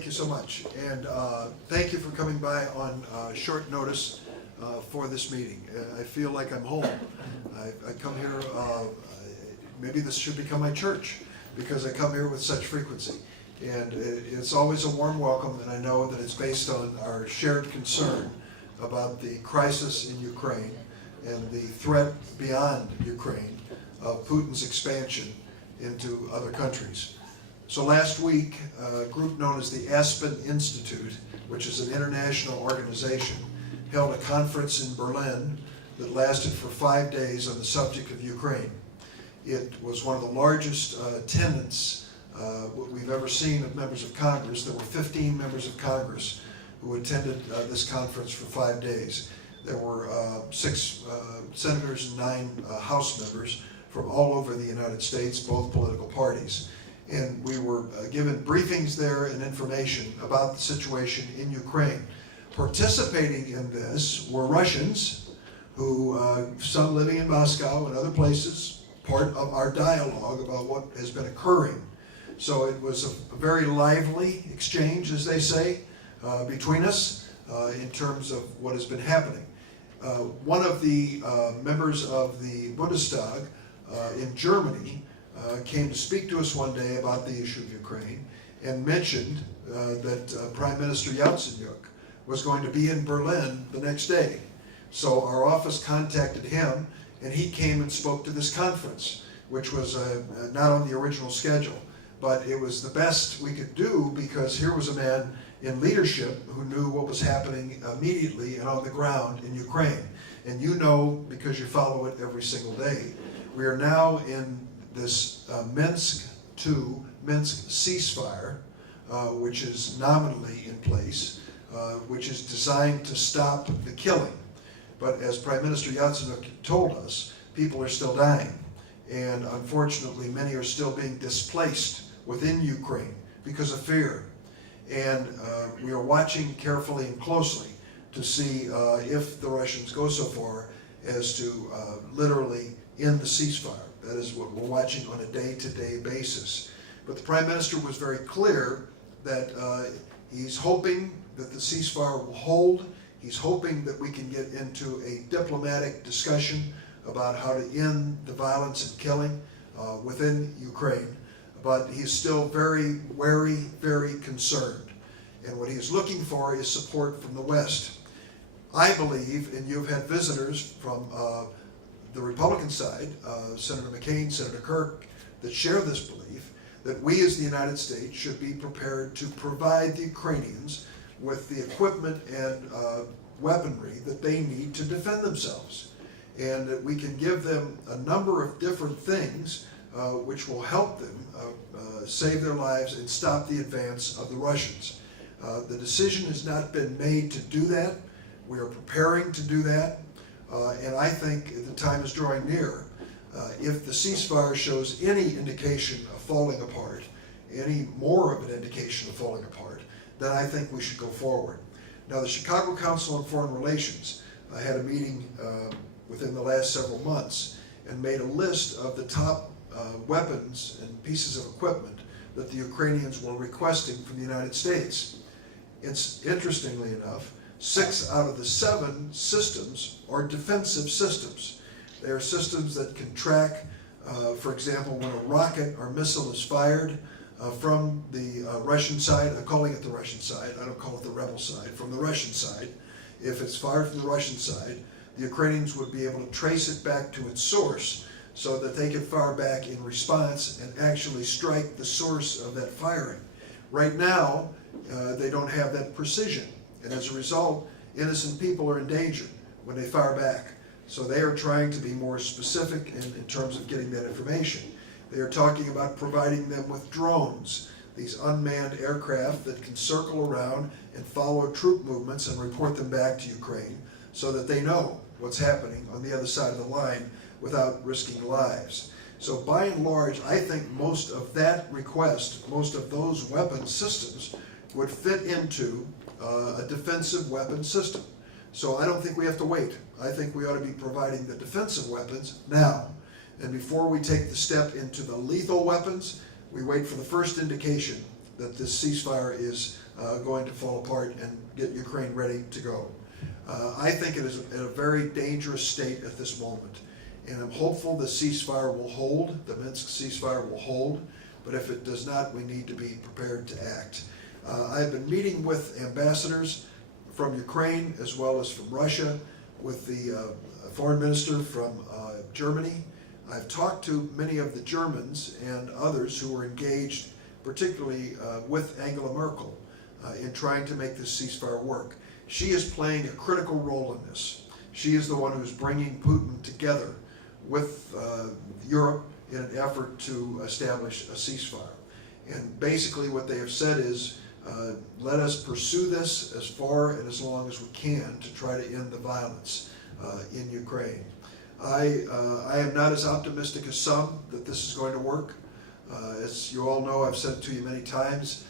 thank you so much. And thank you for coming by on short notice for this meeting. I feel like I'm home. I come here, maybe this should become my church, because I come here with such frequency. And it's always a warm welcome, and I know that it's based on our shared concern about the crisis in Ukraine and the threat beyond Ukraine of Putin's expansion into other countries. So last week, a group known as the Aspen Institute, which is an international organization, held a conference in Berlin that lasted for 5 days on the subject of Ukraine. It was one of the largest attendance we've ever seen of members of Congress. There were 15 members of Congress who attended this conference for 5 days. There were 6 senators and 9 House members from all over the United States, both political parties. And we were given briefings there and information about the situation in Ukraine. Participating in this were Russians, who, some living in Moscow and other places, part of our dialogue about what has been occurring. So it was a very lively exchange, as they say, between us in terms of what has been happening. One of the members of the Bundestag in Germany came to speak to us one day about the issue of Ukraine and mentioned that Prime Minister Yatsenyuk was going to be in Berlin the next day. So our office contacted him, and he came and spoke to this conference, which was not on the original schedule, but it was the best we could do, because here was a man in leadership who knew what was happening immediately and on the ground in Ukraine. And you know, because you follow it every single day, we are now in this Minsk ceasefire, which is nominally in place, which is designed to stop the killing. But as Prime Minister Yatsenyuk told us, people are still dying. And unfortunately, many are still being displaced within Ukraine because of fear. And we are watching carefully and closely to see if the Russians go so far as to literally end the ceasefire. That is what we're watching on a day-to-day basis. But the Prime Minister was very clear that he's hoping that the ceasefire will hold. He's hoping that we can get into a diplomatic discussion about how to end the violence and killing within Ukraine. But he's still very wary, very concerned. And what he's looking for is support from the West. I believe, and you've had visitors from the Republican side, Senator McCain, Senator Kirk, that share this belief, that we as the United States should be prepared to provide the Ukrainians with the equipment and weaponry that they need to defend themselves. And that we can give them a number of different things which will help them save their lives and stop the advance of the Russians. The decision has not been made to do that. We are preparing to do that. And I think the time is drawing near. If the ceasefire shows any indication of falling apart, any more of an indication of falling apart, then I think we should go forward. Now, the Chicago Council on Foreign Relations had a meeting within the last several months and made a list of the top weapons and pieces of equipment that the Ukrainians were requesting from the United States. It's interestingly enough, 6 out of the 7 systems are defensive systems. They are systems that can track, for example, when a rocket or missile is fired from the Russian side. I'm calling it the Russian side. I don't call it the rebel side. From the Russian side, if it's fired from the Russian side, the Ukrainians would be able to trace it back to its source so that they can fire back in response and actually strike the source of that firing. Right now, they don't have that precision. And as a result, innocent people are endangered when they fire back. So they are trying to be more specific in terms of getting that information. They are talking about providing them with drones, these unmanned aircraft that can circle around and follow troop movements and report them back to Ukraine so that they know what's happening on the other side of the line without risking lives. So by and large, I think most of that request, most of those weapon systems would fit into a defensive weapon system. So I don't think we have to wait. I think we ought to be providing the defensive weapons now. And before we take the step into the lethal weapons, we wait for the first indication that this ceasefire is going to fall apart and get Ukraine ready to go. I think it is in a very dangerous state at this moment, and I'm hopeful the ceasefire will hold, the Minsk ceasefire will hold, but if it does not, we need to be prepared to act. I've been meeting with ambassadors from Ukraine as well as from Russia, with the foreign minister from Germany. I've talked to many of the Germans and others who are engaged, particularly with Angela Merkel, in trying to make this ceasefire work. She is playing a critical role in this. She is the one who's bringing Putin together with Europe in an effort to establish a ceasefire. And basically what they have said is, let us pursue this as far and as long as we can to try to end the violence in Ukraine. I am not as optimistic as some that this is going to work. As you all know, I've said it to you many times,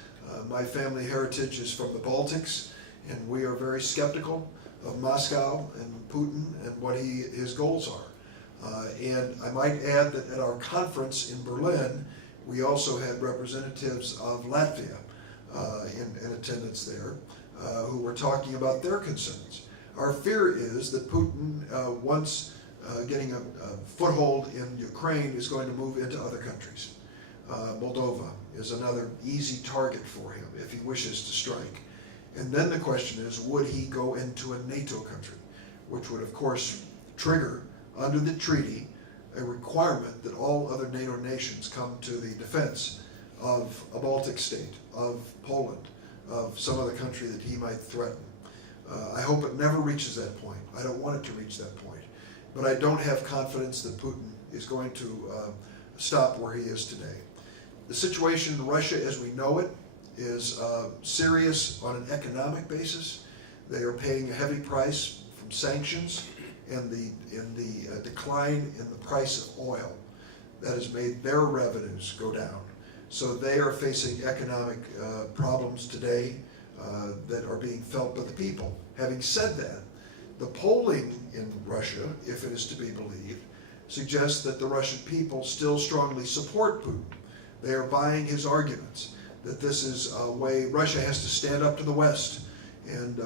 my family heritage is from the Baltics, and we are very skeptical of Moscow and Putin and what his goals are. And I might add that at our conference in Berlin, we also had representatives of Latvia in attendance there, who were talking about their concerns. Our fear is that Putin, once getting a foothold in Ukraine, is going to move into other countries. Moldova is another easy target for him if he wishes to strike. And then the question is, would he go into a NATO country, which would of course trigger, under the treaty, a requirement that all other NATO nations come to the defense of a Baltic state, of Poland, of some other country that he might threaten. I hope it never reaches that point. I don't want it to reach that point. But I don't have confidence that Putin is going to stop where he is today. The situation in Russia as we know it is serious on an economic basis. They are paying a heavy price from sanctions and the decline in the price of oil that has made their revenues go down. So they are facing economic problems today that are being felt by the people. Having said that, the polling in Russia, if it is to be believed, suggests that the Russian people still strongly support Putin. They are buying his arguments that this is a way Russia has to stand up to the West and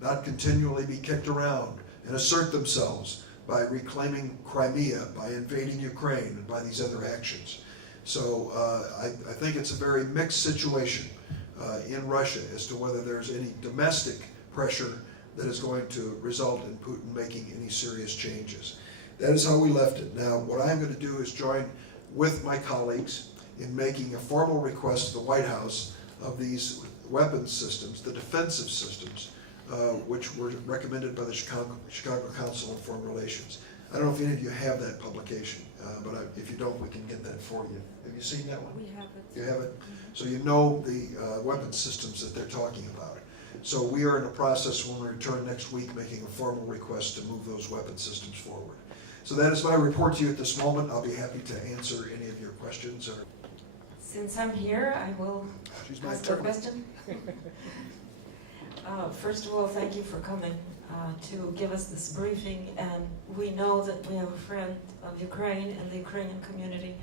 not continually be kicked around and assert themselves by reclaiming Crimea, by invading Ukraine, and by these other actions. So I think it's a very mixed situation in Russia as to whether there's any domestic pressure that is going to result in Putin making any serious changes. That is how we left it. Now, what I'm going to do is join with my colleagues in making a formal request to the White House of these weapons systems, the defensive systems, which were recommended by the Chicago Council on Foreign Relations. I don't know if any of you have that publication, but if you don't, we can get that for you. Have you seen that one? We have it. You have it? So you know the weapons systems that they're talking about. So we are in a process when we return next week making a formal request to move those weapons systems forward. So that is my report to you at this moment. I'll be happy to answer any of your questions. Or Since I'm here, I will ask a question. First of all, thank you for coming to give us this briefing. And we know that we have a friend of Ukraine and the Ukrainian community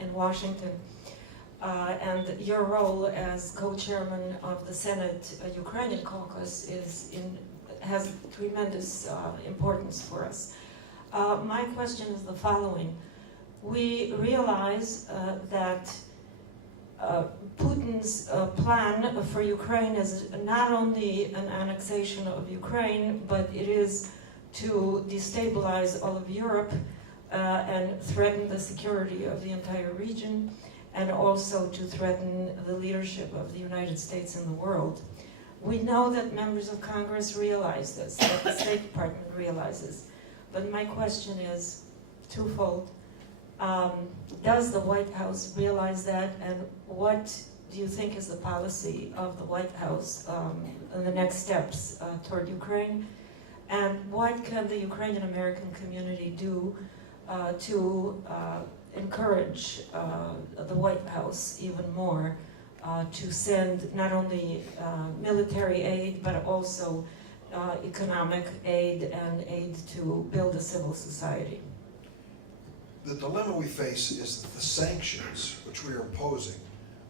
in Washington. And your role as co-chairman of the Senate Ukrainian caucus has tremendous importance for us. My question is the following. We realize that Putin's plan for Ukraine is not only an annexation of Ukraine, but it is to destabilize all of Europe and threaten the security of the entire region, and also to threaten the leadership of the United States in the world. We know that members of Congress realize this, that the State Department realizes. But my question is twofold. Does the White House realize that, and what do you think is the policy of the White House in the next steps toward Ukraine? And what can the Ukrainian American community do to encourage the White House even more to send not only military aid, but also economic aid and aid to build a civil society? the dilemma we face is that the sanctions which we are imposing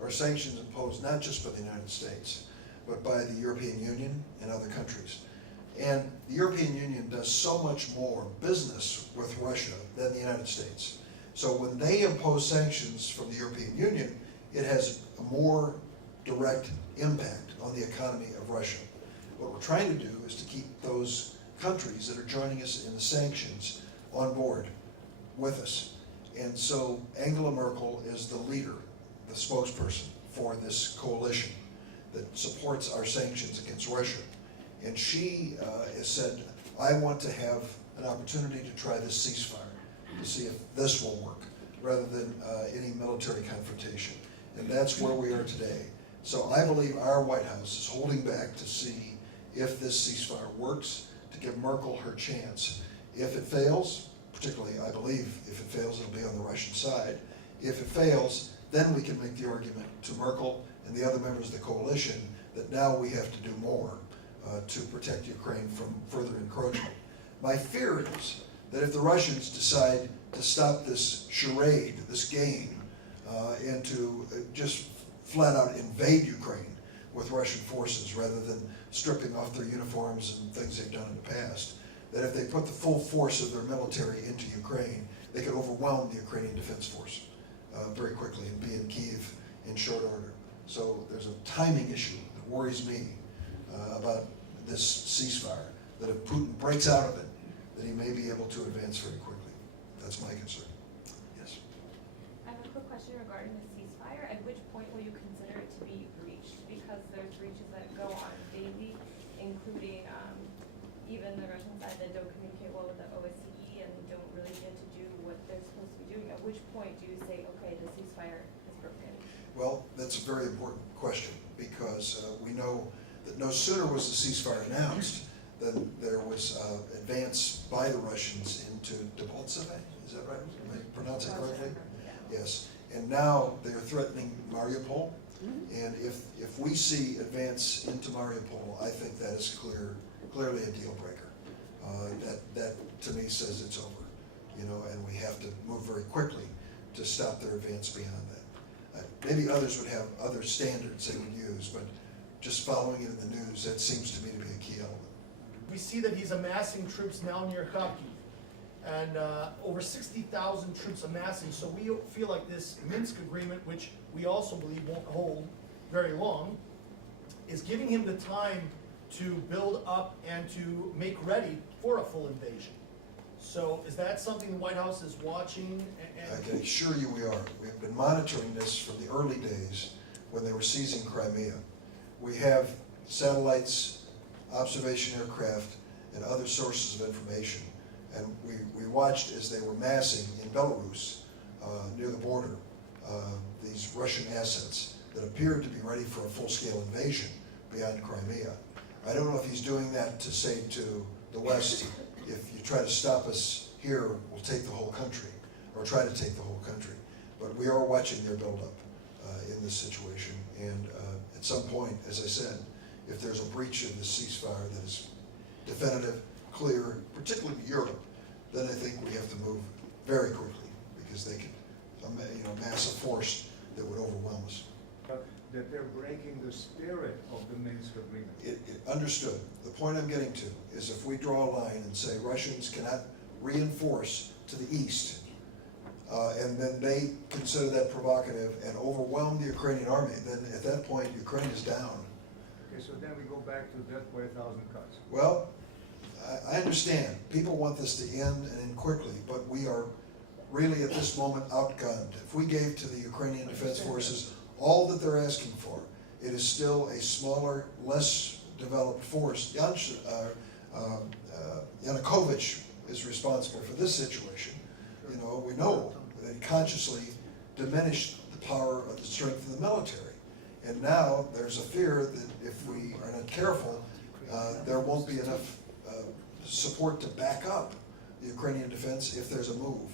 are sanctions imposed not just by the United States. but by the European Union and other countries. And the European Union does so much more business with Russia than the United States. So when they impose sanctions from the European Union, it has a more direct impact on the economy of Russia. What we're trying to do is to keep those countries that are joining us in the sanctions on board with us. And so Angela Merkel is the leader, the spokesperson for this coalition that supports our sanctions against Russia. And she has said, I want to have an opportunity to try this ceasefire, to see if this will work, rather than any military confrontation. And that's where we are today. So I believe our White House is holding back to see if this ceasefire works, to give Merkel her chance. If it fails, particularly I believe if it fails, it'll be on the Russian side. If it fails, then we can make the argument to Merkel and the other members of the coalition that now we have to do more to protect Ukraine from further encroachment. My fear is that if the Russians decide to stop this charade, this game, and to just flat out invade Ukraine with Russian forces rather than stripping off their uniforms and things they've done in the past, that if they put the full force of their military into Ukraine, they could overwhelm the Ukrainian Defense Force very quickly and be in Kyiv in short order. So there's a timing issue that worries me about this ceasefire, that if Putin breaks out of it, that he may be able to advance very quickly. That's my concern. Yes. I have a quick question regarding the ceasefire. At which point will you consider it to be breached? Because there's breaches that go on daily, including even the Russian side that don't communicate well with the OSCE and don't really get to do what they're supposed to be doing. At which point do you say, okay, the ceasefire is broken? Well, that's a very important question, because we know that no sooner was the ceasefire announced than there was advance by the Russians into Debaltseve. Is that right? Am I pronouncing it correctly? Yes. And now they're threatening Mariupol. And if we see advance into Mariupol, I think that is clearly a deal breaker. That to me says it's over, you know, and we have to move very quickly to stop their advance beyond that. Maybe others would have other standards they would use, but just following it in the news, that seems to me to be a key element. We see that he's amassing troops now near Kharkiv, and over 60,000 troops amassing. So we feel like this Minsk agreement, which we also believe won't hold very long, is giving him the time to build up and to make ready for a full invasion. So is that something the White House is watching? I can assure you we are. We've been monitoring this from the early days when they were seizing Crimea. We have satellites, observation aircraft, and other sources of information. And we watched as they were massing in Belarus, near the border, these Russian assets that appeared to be ready for a full-scale invasion beyond Crimea. I don't know if he's doing that to say to the West, if you try to stop us here, we'll take the whole country, or try to take the whole country. But we are watching their buildup in this situation. And at some point, as I said, if there's a breach of the ceasefire that is definitive, clear, particularly Europe, then I think we have to move very quickly, because they could mass a force that would overwhelm us. But that they're breaking the spirit of the Minsk agreement. Understood. The point I'm getting to is if we draw a line and say Russians cannot reinforce to the east, and then they consider that provocative and overwhelm the Ukrainian army, then at that point Ukraine is down. Okay, so then we go back to death by 1,000 cuts. Well, I understand. People want this to end and end quickly, but we are really at this moment outgunned. If we gave to the Ukrainian Defense Forces all that they're asking for, it is still a smaller, less developed force. Yanukovych is responsible for this situation. You know, we know that he consciously diminished the power of the strength of the military. And now there's a fear that if we are not careful, there won't be enough support to back up the Ukrainian defense if there's a move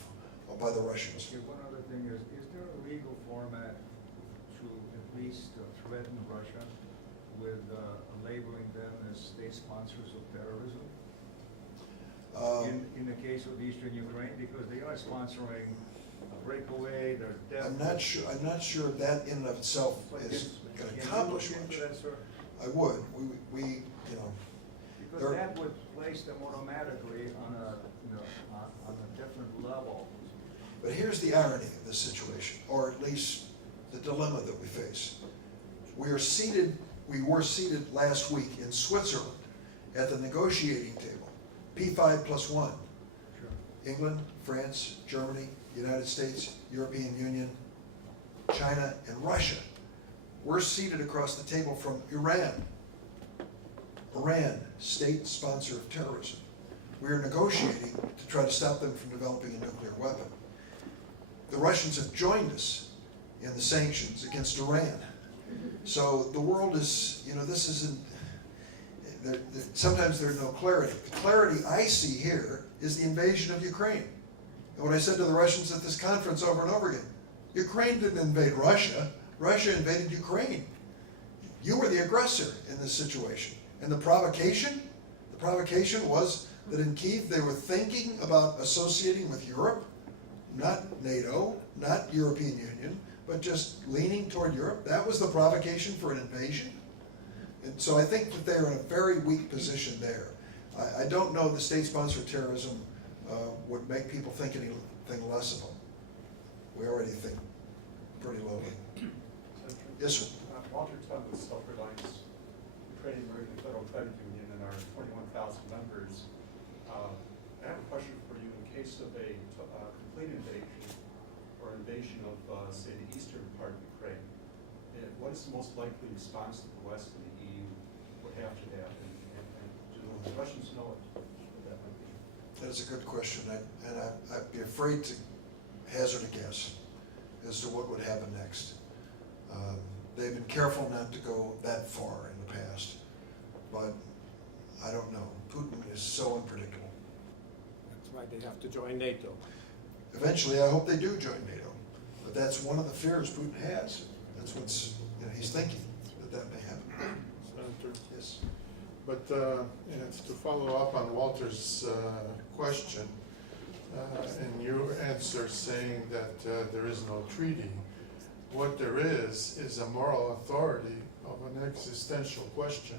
by the Russians. Okay, one other thing is there a legal format to at least threaten Russia with labeling them as state sponsors of terrorism? In the case of Eastern Ukraine, because they are sponsoring a breakaway, their death. I'm not sure that in and of itself is going to accomplish much. I would. We you know, Because There- that would place them automatically on a, you know, on a different level. but here's the irony of this situation, or at least the dilemma that we face. We were seated last week in Switzerland at the negotiating table, P5+1. England, France, Germany, United States, European Union, China, and Russia. We're seated across the table from Iran. Iran, state sponsor of terrorism. We are negotiating to try to stop them from developing a nuclear weapon. The Russians have joined us in the sanctions against Iran. So the world is, you know, this isn't, sometimes there's no clarity. The clarity I see here is the invasion of Ukraine. And what I said to the Russians at this conference over and over again, Ukraine didn't invade Russia, Russia invaded Ukraine. You were the aggressor in this situation. And the provocation was that in Kyiv they were thinking about associating with Europe, not NATO, not European Union, but just leaning toward Europe. That was the provocation for an invasion. And so I think that they're in a very weak position there. I don't know the state-sponsored terrorism would make people think anything less of them. We already think pretty lowly. Yes, sir. Walter Tun with Selfreliance, Ukrainian American Federal Credit Union, and our 21,000 members. I have a question for you. In case of a complete invasion or invasion of, say, the eastern part of Ukraine, what is the most likely response that the West and the EU would have to that? And do the Russians know it? What that might be? That is a good question, and I'd be afraid to hazard a guess as to what would happen next. They've been careful not to go that far in the past, but I don't know. Putin is so unpredictable. That's why they have to join NATO. Eventually, I hope they do join NATO, but that's one of the fears Putin has. That's what's, you know, he's thinking that may happen. Senator. Yes. But it's to follow up on Walter's question, and your answer saying that there is no treaty. What there is a moral authority of an existential question,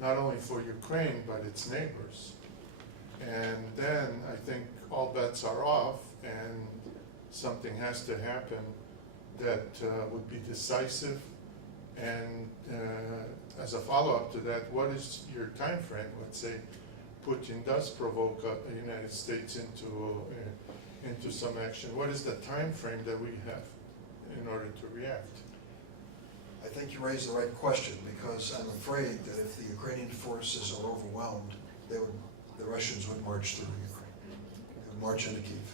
not only for Ukraine, but its neighbors. And then I think all bets are off, and something has to happen that would be decisive. And as a follow-up to that, what is your time frame? Let's say Putin does provoke the United States into some action. What is the time frame that we have in order to react? I think you raised the right question, because I'm afraid that if the Ukrainian forces are overwhelmed, the Russians would march through Ukraine. They would march into Kyiv.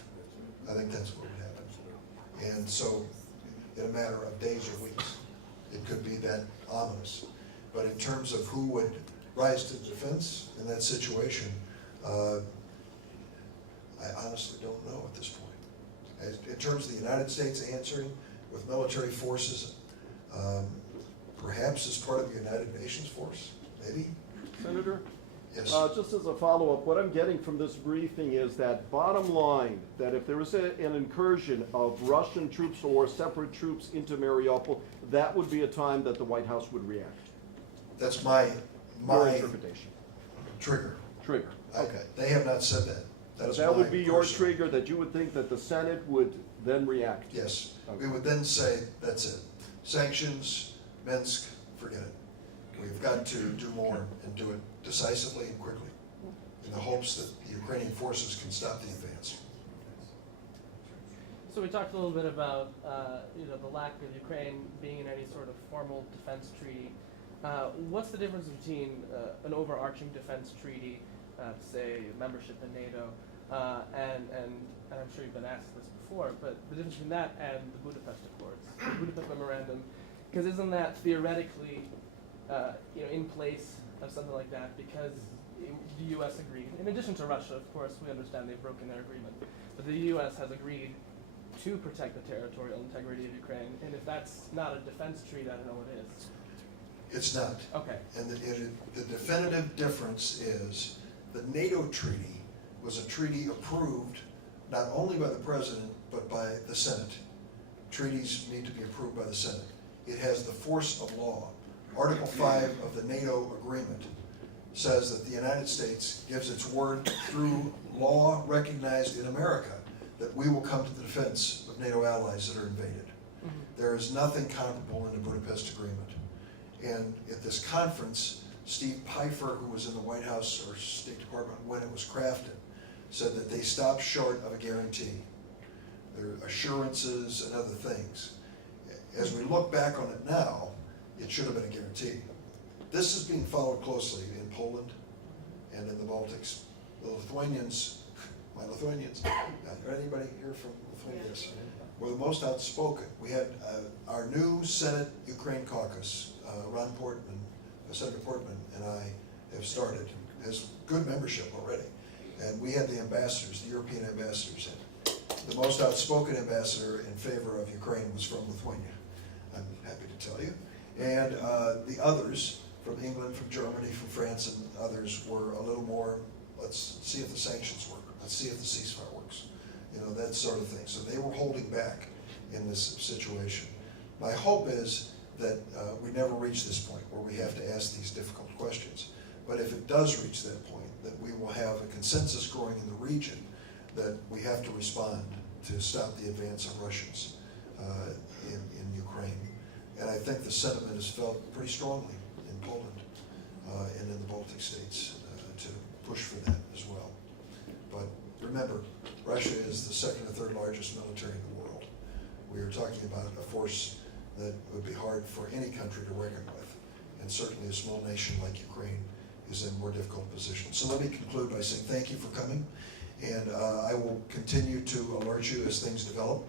I think that's what would happen. And so, in a matter of days or weeks, it could be that ominous. But in terms of who would rise to defense in that situation, I honestly don't know at this point. In terms of the United States answering with military forces, perhaps as part of the United Nations force, maybe? Senator? Yes. Just as a follow-up, what I'm getting from this briefing is that bottom line, that if there is an incursion of Russian troops or separate troops into Mariupol, that would be a time that the White House would react. That's my Your interpretation. trigger. Trigger, okay. They have not said that. That is That would my be your personal- trigger, that you would think that the Senate would then react? Yes. Okay. We would then say, that's it. Sanctions, Minsk, forget it. We've got to do more and do it decisively and quickly, in the hopes that the Ukrainian forces can stop the advance. So we talked a little bit about the lack of Ukraine being in any sort of formal defense treaty. What's the difference between an overarching defense treaty, say membership in NATO, and I'm sure you've been asked this before, but the difference between that and the Budapest Accords, the Budapest Memorandum, because isn't that theoretically in place of something like that, because the U.S. agreed, in addition to Russia, of course, we understand they've broken their agreement, but the U.S. has agreed to protect the territorial integrity of Ukraine, and if that's not a defense treaty, I don't know what is. It's not. Okay. And the definitive difference is the NATO treaty was a treaty approved not only by the President, but by the Senate. Treaties need to be approved by the Senate. It has the force of law. Article 5 of the NATO agreement says that the United States gives its word through law recognized in America that we will come to the defense of NATO allies that are invaded. There is nothing comparable in the Budapest Agreement. And at this conference, Steve Pfeiffer, who was in the White House or State Department when it was crafted, said that they stopped short of a guarantee. There are assurances and other things. As we look back on it now, it should have been a guarantee. This is being followed closely in Poland and in the Baltics. The Lithuanians, my Lithuanians, anybody here from Lithuania? Yes. Were the most outspoken. We had our new Senate Ukraine caucus, Ron Portman, Senator Portman and I have started, has good membership already. And we had the ambassadors, the European ambassadors in. The most outspoken ambassador in favor of Ukraine was from Lithuania, I'm happy to tell you. And the others, from England, from Germany, from France, and others were a little more, let's see if the sanctions work, let's see if the ceasefire works, you know, that sort of thing. So they were holding back in this situation. My hope is that we never reach this point where we have to ask these difficult questions. But if it does reach that point, that we will have a consensus growing in the region that we have to respond to stop the advance of Russians in Ukraine. And I think the sentiment is felt pretty strongly in Poland and in the Baltic states to push for that as well. But remember, Russia is the second or third largest military in the world. We are talking about a force that would be hard for any country to reckon with. And certainly a small nation like Ukraine is in a more difficult position. So let me conclude by saying thank you for coming. And I will continue to alert you as things develop.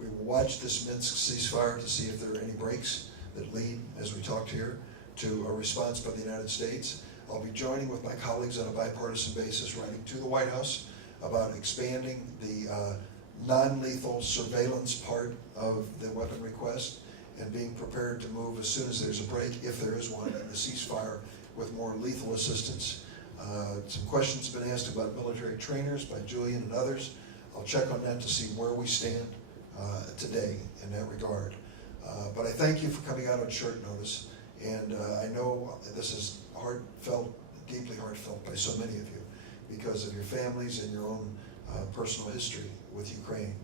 We will watch this Minsk ceasefire to see if there are any breaks that lead, as we talked here, to a response by the United States. I'll be joining with my colleagues on a bipartisan basis, writing to the White House about expanding the non-lethal surveillance part of the weapon request and being prepared to move as soon as there's a break, if there is one, in the ceasefire with more lethal assistance. Some questions have been asked about military trainers by Julian and others. I'll check on that to see where we stand today in that regard. But I thank you for coming out on short notice, and I know this is heartfelt, deeply heartfelt by so many of you because of your families and your own personal history with Ukraine.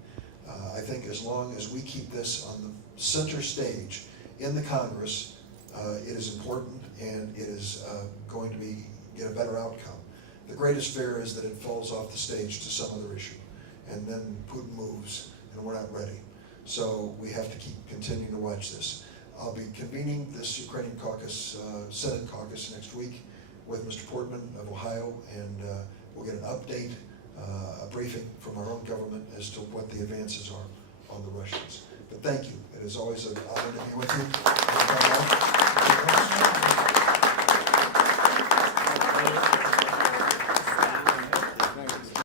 I think as long as we keep this on the center stage in the Congress, it is important and it is going to get a better outcome. The greatest fear is that it falls off the stage to some other issue, and then Putin moves and we're not ready. So we have to keep continuing to watch this. I'll be convening this Ukrainian caucus, Senate caucus next week with Mr. Portman of Ohio, and we'll get an update, a briefing from our own government as to what the advances are on the Russians. But thank you. It is always an honor to be with you.